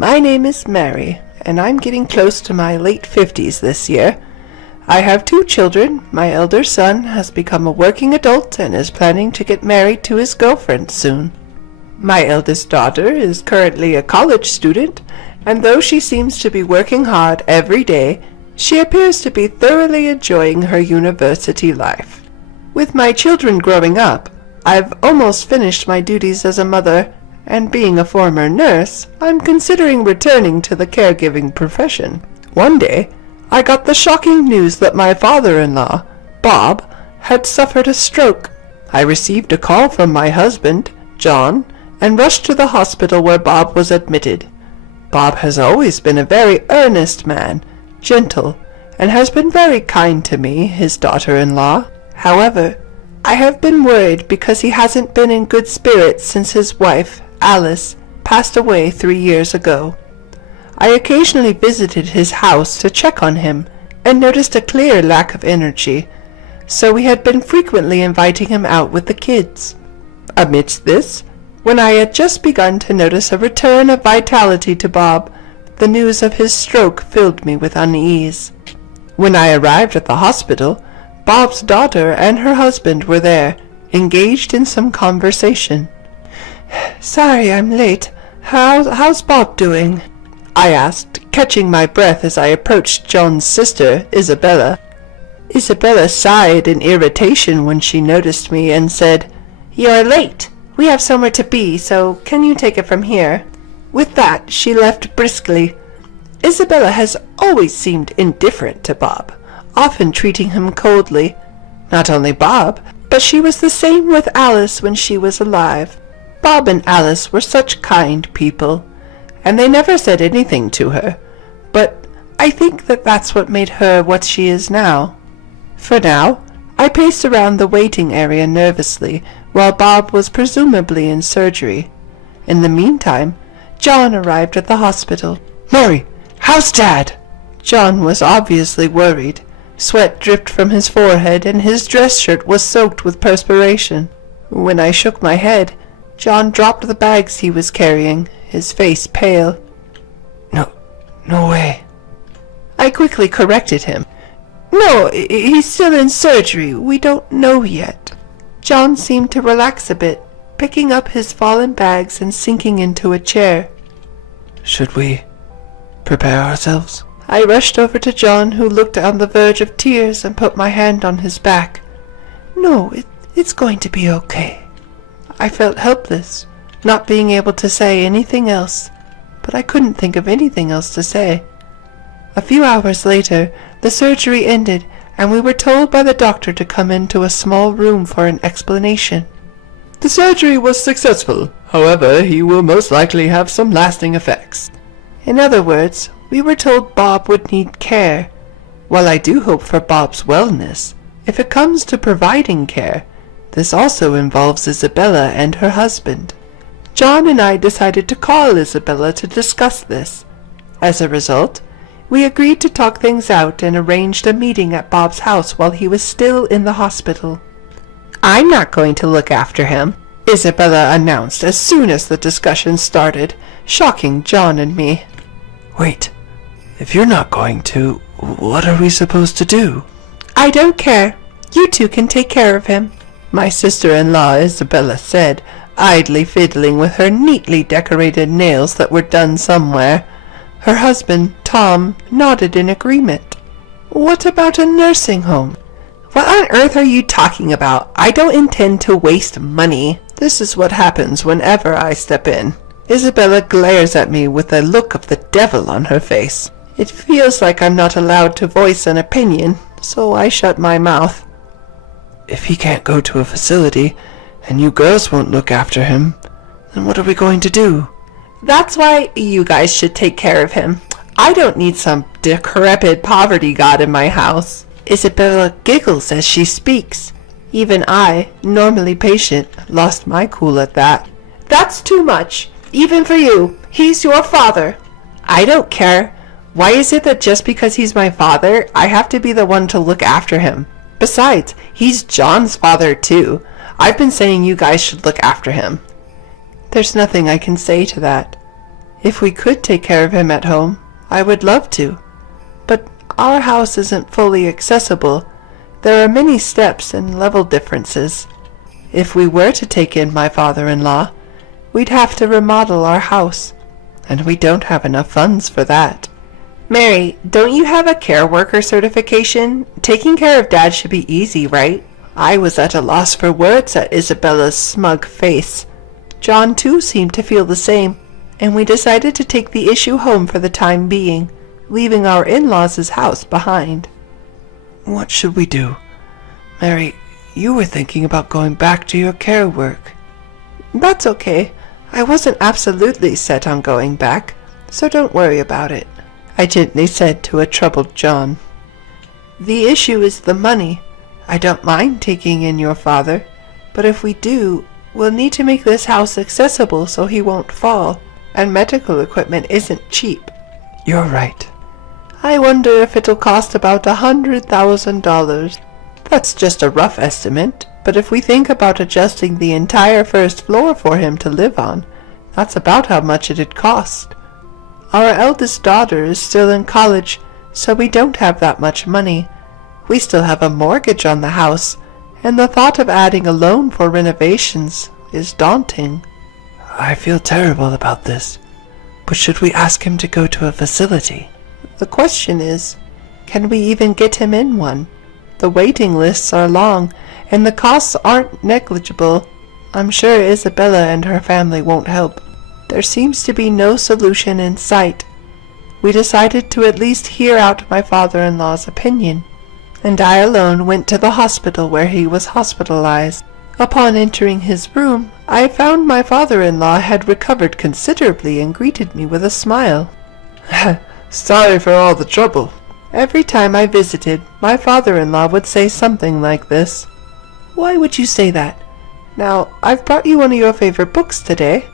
My name is Mary, and I'm getting close to my late 50s this year. I have 2 children. My elder son has become a working adult and is planning to get married to his girlfriend soon. My eldest daughter is currently a college student, and though she seems to be working hard every day, she appears to be thoroughly enjoying her university life. With my children growing up, I've almost finished my duties as a mother, and being a former nurse, I'm considering returning to the caregiving profession. One day, I got the shocking news that my father-in-law, Bob, had suffered a stroke. I received a call from my husband, John, and rushed to the hospital where Bob was admitted. Bob has always been a very earnest man, gentle, and has been very kind to me, his daughter-in-law. However, I have been worried because he hasn't been in good spirits since his wife, Alice, passed away 3 years ago. I occasionally visited his house to check on him and noticed a clear lack of energy, so we had been frequently inviting him out with the kids. Amidst this, when I had just begun to notice a return of vitality to Bob, the news of his stroke filled me with unease. When I arrived at the hospital, Bob's daughter and her husband were there, engaged in some conversation. "Sorry I'm late. How's Bob doing?" I asked, catching my breath as I approached John's sister, Isabella. Isabella sighed in irritation when she noticed me and said, "You're late. We have somewhere to be, so can you take it from here?" With that, she left briskly. Isabella has always seemed indifferent to Bob, often treating him coldly. Not only Bob, but she was the same with Alice when she was alive. Bob and Alice were such kind people, and they never said anything to her, but I think that's what made her what she is now. For now, I paced around the waiting area nervously while Bob was presumably in surgery. In the meantime, John arrived at the hospital. "Mary, how's Dad?" John was obviously worried. Sweat dripped from his forehead, and his dress shirt was soaked with perspiration. When I shook my head, John dropped the bags he was carrying, his face pale. No way." I quickly corrected him. "No, he's still in surgery. We don't know yet." John seemed to relax a bit, picking up his fallen bags and sinking into a chair. "Should we prepare ourselves?" I rushed over to John, who looked on the verge of tears, and put my hand on his back. "No, it's going to be okay." I felt helpless, not being able to say anything else, but I couldn't think of anything else to say. A few hours later, the surgery ended, and we were told by the doctor to come into a small room for an explanation. "The surgery was successful. However, he will most likely have some lasting effects." In other words, we were told Bob would need care. While I do hope for Bob's wellness, if it comes to providing care, this also involves Isabella and her husband. John and I decided to call Isabella to discuss this. As a result, we agreed to talk things out and arranged a meeting at Bob's house while he was still in the hospital. "I'm not going to look after him," Isabella announced as soon as the discussion started, shocking John and me. "Wait, if you're not going to, what are we supposed to do?" "I don't care. You two can take care of him," my sister-in-law Isabella said, idly fiddling with her neatly decorated nails that were done somewhere. Her husband, Tom, nodded in agreement. "What about a nursing home?" "What on earth are you talking about? I don't intend to waste money." This is what happens whenever I step in. Isabella glares at me with a look of the devil on her face. It feels like I'm not allowed to voice an opinion, so I shut my mouth. "If he can't go to a facility, and you girls won't look after him, then what are we going to do?" "That's why you guys should take care of him. I don't need some decrepit poverty god in my house." Isabella giggles as she speaks. Even I, normally patient, lost my cool at that. "That's too much, even for you. He's your father." "I don't care. Why is it that just because he's my father, I have to be the one to look after him? Besides, he's John's father too. I've been saying you guys should look after him." There's nothing I can say to that. If we could take care of him at home, I would love to. But our house isn't fully accessible. There are many steps and level differences. If we were to take in my father-in-law, we'd have to remodel our house, and we don't have enough funds for that. Mary, don't you have a care worker certification? Taking care of Dad should be easy, right? I was at a loss for words at Isabella's smug face. John, too, seemed to feel the same, and we decided to take the issue home for the time being, leaving our in-laws' house behind. What should we do? Mary, you were thinking about going back to your care work. That's okay. I wasn't absolutely set on going back, so don't worry about it, I gently said to a troubled John. The issue is the money. I don't mind taking in your father, but if we do, we'll need to make this house accessible so he won't fall, and medical equipment isn't cheap. You're right. I wonder if it'll cost about $100,000. That's just a rough estimate, but if we think about adjusting the entire first floor for him to live on, that's about how much it'd cost. Our eldest daughter is still in college, so we don't have that much money. We still have a mortgage on the house, and the thought of adding a loan for renovations is daunting. I feel terrible about this, but should we ask him to go to a facility? The question is, can we even get him in one? The waiting lists are long, and the costs aren't negligible. I'm sure Isabella and her family won't help. There seems to be no solution in sight. We decided to at least hear out my father-in-law's opinion, and I alone went to the hospital where he was hospitalized. Upon entering his room, I found my father-in-law had recovered considerably and greeted me with a smile. Sorry for all the trouble. Every time I visited, my father-in-law would say something like this. Why would you say that? Now, I've brought you one of your favorite books today.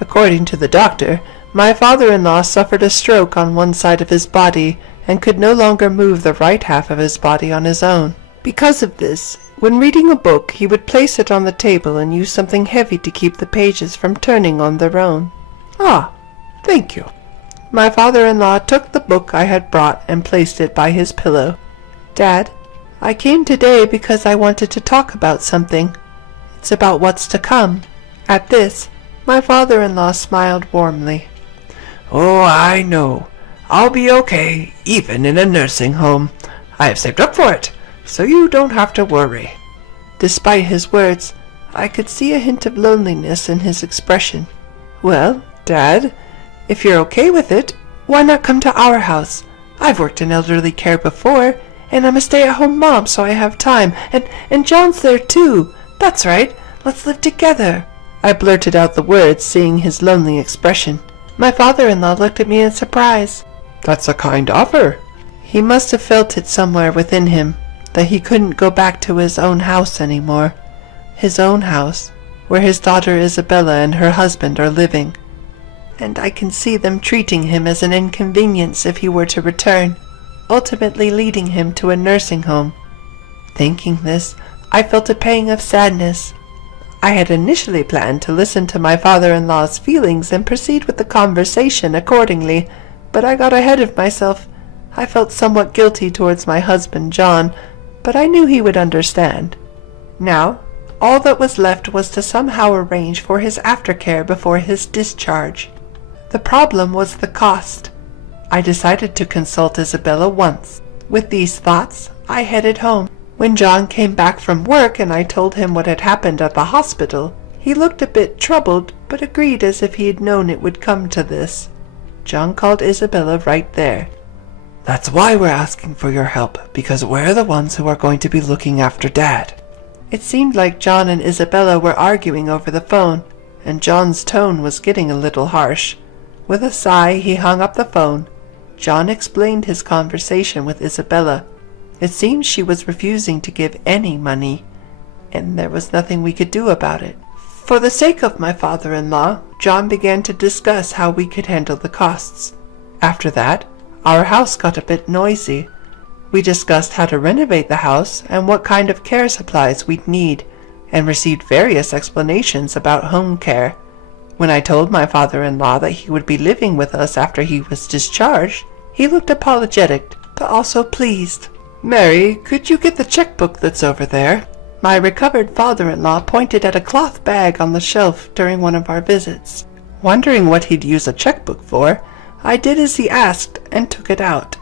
According to the doctor, my father-in-law suffered a stroke on one side of his body and could no longer move the right half of his body on his own. Because of this, when reading a book, he would place it on the table and use something heavy to keep the pages from turning on their own. Ah, thank you. My father-in-law took the book I had brought and placed it by his pillow. Dad, I came today because I wanted to talk about something. It's about what's to come. At this, my father-in-law smiled warmly. Oh, I know. I'll be okay, even in a nursing home. I have saved up for it, so you don't have to worry. Despite his words, I could see a hint of loneliness in his expression. Well, Dad, if you're okay with it, why not come to our house? I've worked in elderly care before, and I'm a stay-at-home mom, so I have time. And John's there too. That's right. Let's live together. I blurted out the words, seeing his lonely expression. My father-in-law looked at me in surprise. That's a kind offer. He must have felt it somewhere within him, that he couldn't go back to his own house anymore. His own house, where his daughter Isabella and her husband are living. And I can see them treating him as an inconvenience if he were to return, ultimately leading him to a nursing home. Thinking this, I felt a pang of sadness. I had initially planned to listen to my father-in-law's feelings and proceed with the conversation accordingly, but I got ahead of myself. I felt somewhat guilty towards my husband, John, but I knew he would understand. Now, all that was left was to somehow arrange for his aftercare before his discharge. The problem was the cost. I decided to consult Isabella once. With these thoughts, I headed home. When John came back from work and I told him what had happened at the hospital, he looked a bit troubled, but agreed as if he had known it would come to this. John called Isabella right there. That's why we're asking for your help, because we're the ones who are going to be looking after Dad. It seemed like John and Isabella were arguing over the phone, and John's tone was getting a little harsh. With a sigh, he hung up the phone. John explained his conversation with Isabella. It seemed she was refusing to give any money, and there was nothing we could do about it. For the sake of my father-in-law, John began to discuss how we could handle the costs. After that, our house got a bit noisy. We discussed how to renovate the house and what kind of care supplies we'd need, and received various explanations about home care. When I told my father-in-law that he would be living with us after he was discharged, he looked apologetic, but also pleased. "Mary, could you get the checkbook that's over there?" My recovered father-in-law pointed at a cloth bag on the shelf during one of our visits. Wondering what he'd use a checkbook for, I did as he asked and took it out.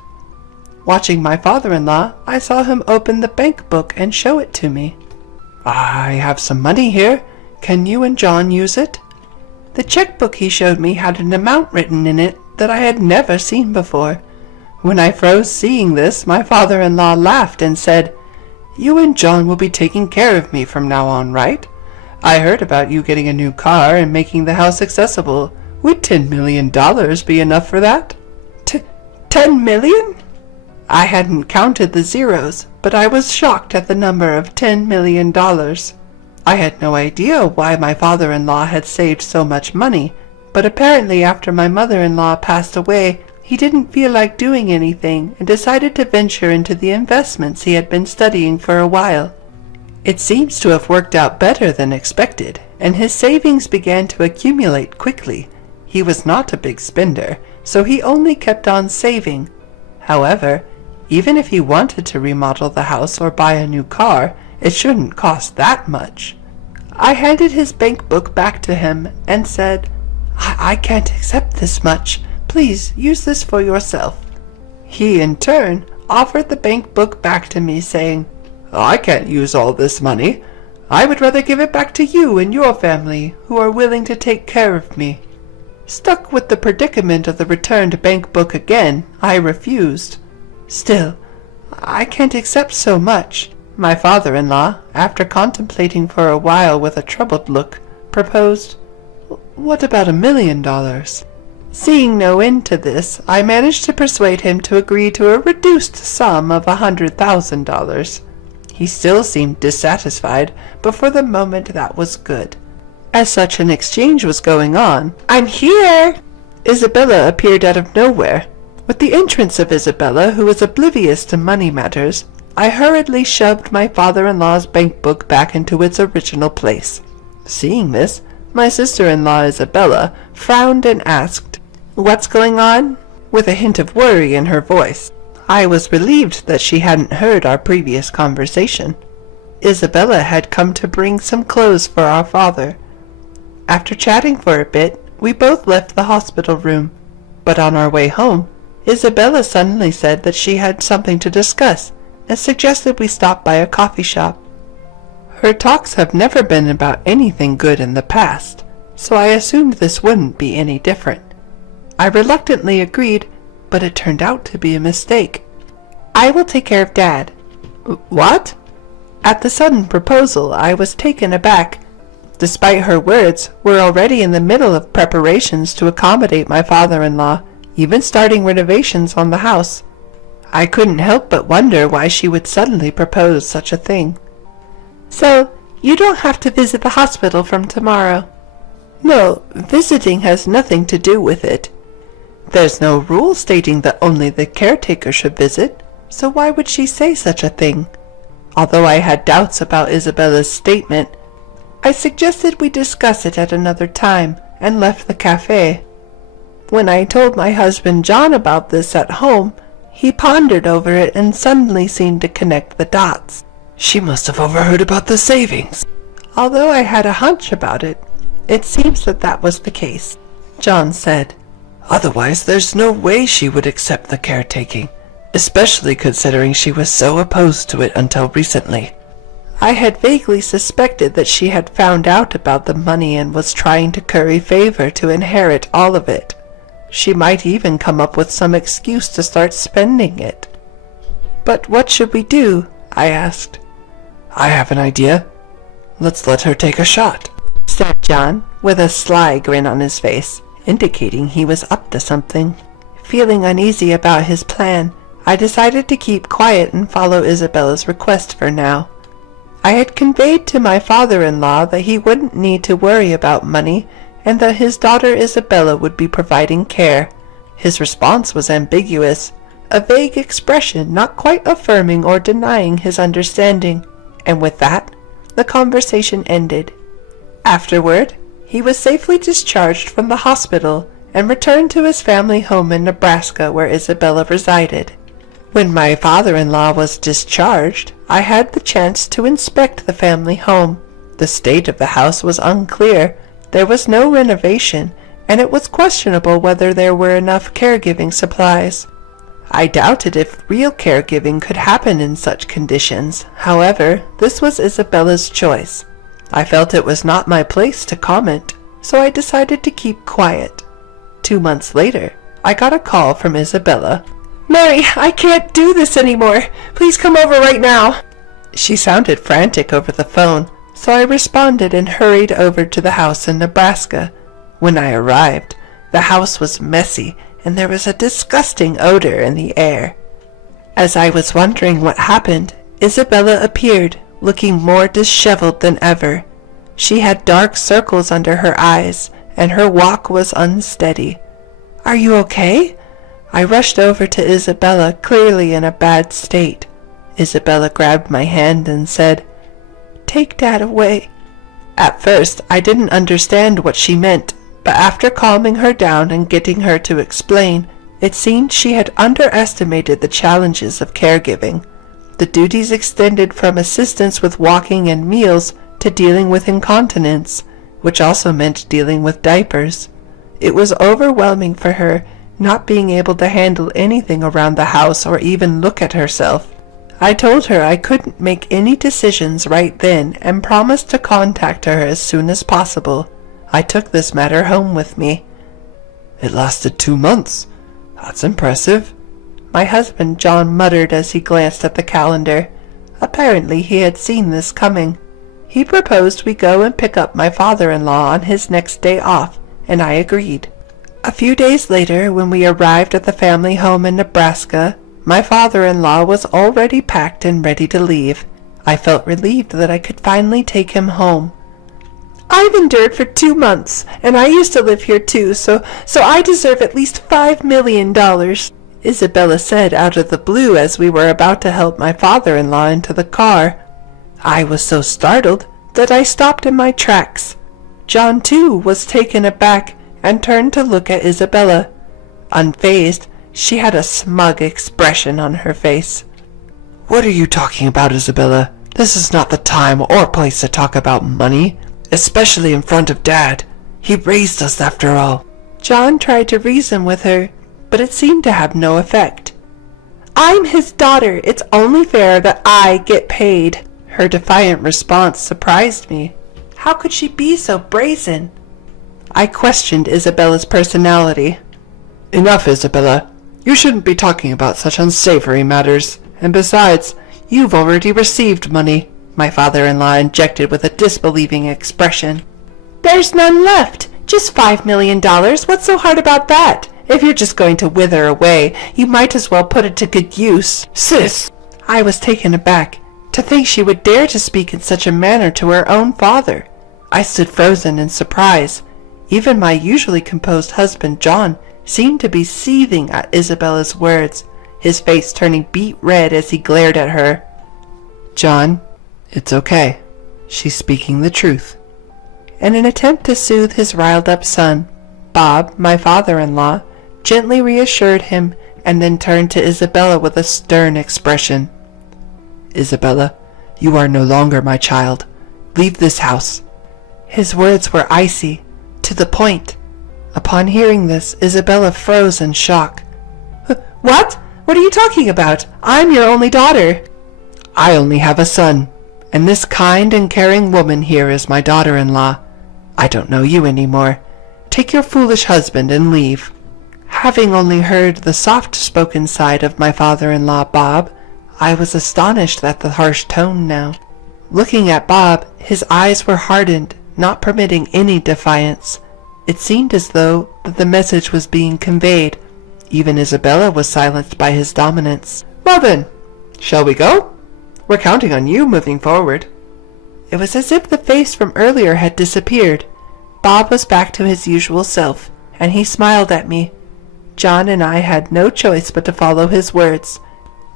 Watching my father-in-law, I saw him open the bank book and show it to me. "I have some money here. Can you and John use it?" The checkbook he showed me had an amount written in it that I had never seen before. When I froze seeing this, my father-in-law laughed and said, "You and John will be taking care of me from now on, right? I heard about you getting a new car and making the house accessible. Would $10 million be enough for that?" $10 million? I hadn't counted the zeros, but I was shocked at the number of $10 million. I had no idea why my father-in-law had saved so much money, but apparently after my mother-in-law passed away, he didn't feel like doing anything and decided to venture into the investments he had been studying for a while. It seems to have worked out better than expected, and his savings began to accumulate quickly. He was not a big spender, so he only kept on saving. However, even if he wanted to remodel the house or buy a new car, it shouldn't cost that much. I handed his bank book back to him and said, I can't accept this much. Please use this for yourself." He, in turn, offered the bank book back to me, saying, "I can't use all this money. I would rather give it back to you and your family, who are willing to take care of me." Stuck with the predicament of the returned bank book again, I refused. "Still, I can't accept so much." My father-in-law, after contemplating for a while with a troubled look, proposed, "What about $1 million?" Seeing no end to this, I managed to persuade him to agree to a reduced sum of $100,000. He still seemed dissatisfied, but for the moment that was good. As such an exchange was going on, "I'm here!" Isabella appeared out of nowhere. With the entrance of Isabella, who was oblivious to money matters, I hurriedly shoved my father-in-law's bank book back into its original place. Seeing this, my sister-in-law Isabella frowned and asked, "What's going on?" with a hint of worry in her voice. I was relieved that she hadn't heard our previous conversation. Isabella had come to bring some clothes for our father. After chatting for a bit, we both left the hospital room, but on our way home, Isabella suddenly said that she had something to discuss and suggested we stop by a coffee shop. Her talks have never been about anything good in the past, so I assumed this wouldn't be any different. I reluctantly agreed, but it turned out to be a mistake. "I will take care of Dad." "What?" At the sudden proposal, I was taken aback. Despite her words, we're already in the middle of preparations to accommodate my father-in-law, even starting renovations on the house. I couldn't help but wonder why she would suddenly propose such a thing. "So, you don't have to visit the hospital from tomorrow." "No, visiting has nothing to do with it. There's no rule stating that only the caretaker should visit, so why would she say such a thing?" Although I had doubts about Isabella's statement, I suggested we discuss it at another time and left the cafe. When I told my husband John about this at home, he pondered over it and suddenly seemed to connect the dots. She must have overheard about the savings. Although I had a hunch about it, it seems that was the case, John said. Otherwise, there's no way she would accept the caretaking, especially considering she was so opposed to it until recently. I had vaguely suspected that she had found out about the money and was trying to curry favor to inherit all of it. She might even come up with some excuse to start spending it. "But what should we do?" I asked. "I have an idea. Let's let her take a shot," said John, with a sly grin on his face, indicating he was up to something. Feeling uneasy about his plan, I decided to keep quiet and follow Isabella's request for now. I had conveyed to my father-in-law that he wouldn't need to worry about money and that his daughter Isabella would be providing care. His response was ambiguous, a vague expression not quite affirming or denying his understanding, and with that, the conversation ended. Afterward, He was safely discharged from the hospital and returned to his family home in Nebraska where Isabella resided. When my father-in-law was discharged, I had the chance to inspect the family home. The state of the house was unclear. There was no renovation, and it was questionable whether there were enough caregiving supplies. I doubted if real caregiving could happen in such conditions. However, this was Isabella's choice. I felt it was not my place to comment, so I decided to keep quiet. 2 months later, I got a call from Isabella. "Mary, I can't do this anymore. Please come over right now." She sounded frantic over the phone, so I responded and hurried over to the house in Nebraska. When I arrived, the house was messy and there was a disgusting odor in the air. As I was wondering what happened, Isabella appeared, looking more disheveled than ever. She had dark circles under her eyes, and her walk was unsteady. "Are you okay?" I rushed over to Isabella, clearly in a bad state. Isabella grabbed my hand and said, "Take Dad away." At first, I didn't understand what she meant, but after calming her down and getting her to explain, it seemed she had underestimated the challenges of caregiving. The duties extended from assistance with walking and meals to dealing with incontinence, which also meant dealing with diapers. It was overwhelming for her, not being able to handle anything around the house or even look at herself. I told her I couldn't make any decisions right then and promised to contact her as soon as possible. I took this matter home with me. "It lasted 2 months. That's impressive," my husband John muttered as he glanced at the calendar. Apparently he had seen this coming. He proposed we go and pick up my father-in-law on his next day off, and I agreed. A few days later, when we arrived at the family home in Nebraska, my father-in-law was already packed and ready to leave. I felt relieved that I could finally take him home. "I've endured for 2 months, and I used to live here too, so I deserve at least $5 million, Isabella said out of the blue as we were about to help my father-in-law into the car. I was so startled that I stopped in my tracks. John, too, was taken aback and turned to look at Isabella. Unfazed, she had a smug expression on her face. "What are you talking about, Isabella? This is not the time or place to talk about money, especially in front of Dad. He raised us after all." John tried to reason with her, but it seemed to have no effect. "I'm his daughter. It's only fair that I get paid." Her defiant response surprised me. How could she be so brazen? I questioned Isabella's personality. "Enough, Isabella. You shouldn't be talking about such unsavory matters. And besides, you've already received money," my father-in-law injected with a disbelieving expression. "There's none left. Just $5 million. What's so hard about that? If you're just going to wither away, you might as well put it to good use." "Sis!" I was taken aback. To think she would dare to speak in such a manner to her own father. I stood frozen in surprise. Even my usually composed husband, John, seemed to be seething at Isabella's words, his face turning beet red as he glared at her. "John, it's okay. She's speaking the truth." In an attempt to soothe his riled-up son, Bob, my father-in-law, gently reassured him and then turned to Isabella with a stern expression. "Isabella, you are no longer my child. Leave this house." His words were icy, to the point. Upon hearing this, Isabella froze in shock. "What? What are you talking about? I'm your only daughter." "I only have a son, and this kind and caring woman here is my daughter-in-law. I don't know you anymore. Take your foolish husband and leave." Having only heard the soft-spoken side of my father-in-law, Bob, I was astonished at the harsh tone now. Looking at Bob, his eyes were hardened, not permitting any defiance. It seemed as though that the message was being conveyed. Even Isabella was silenced by his dominance. "Well then, shall we go? We're counting on you moving forward." It was as if the face from earlier had disappeared. Bob was back to his usual self, and he smiled at me. John and I had no choice but to follow his words.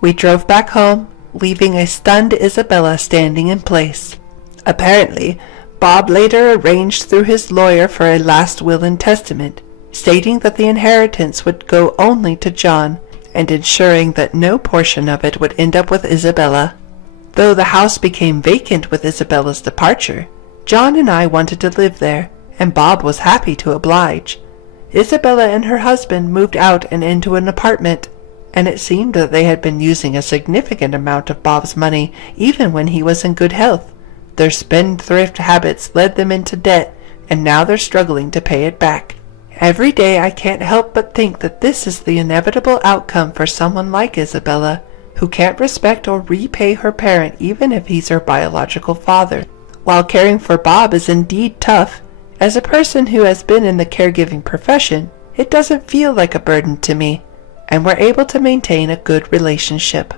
We drove back home, leaving a stunned Isabella standing in place. Apparently, Bob later arranged through his lawyer for a last will and testament, stating that the inheritance would go only to John, and ensuring that no portion of it would end up with Isabella. Though the house became vacant with Isabella's departure, John and I wanted to live there, and Bob was happy to oblige. Isabella and her husband moved out and into an apartment, and it seemed that they had been using a significant amount of Bob's money even when he was in good health. Their spendthrift habits led them into debt, and now they're struggling to pay it back. Every day I can't help but think that this is the inevitable outcome for someone like Isabella, who can't respect or repay her parent even if he's her biological father. While caring for Bob is indeed tough, as a person who has been in the caregiving profession, it doesn't feel like a burden to me, and we're able to maintain a good relationship.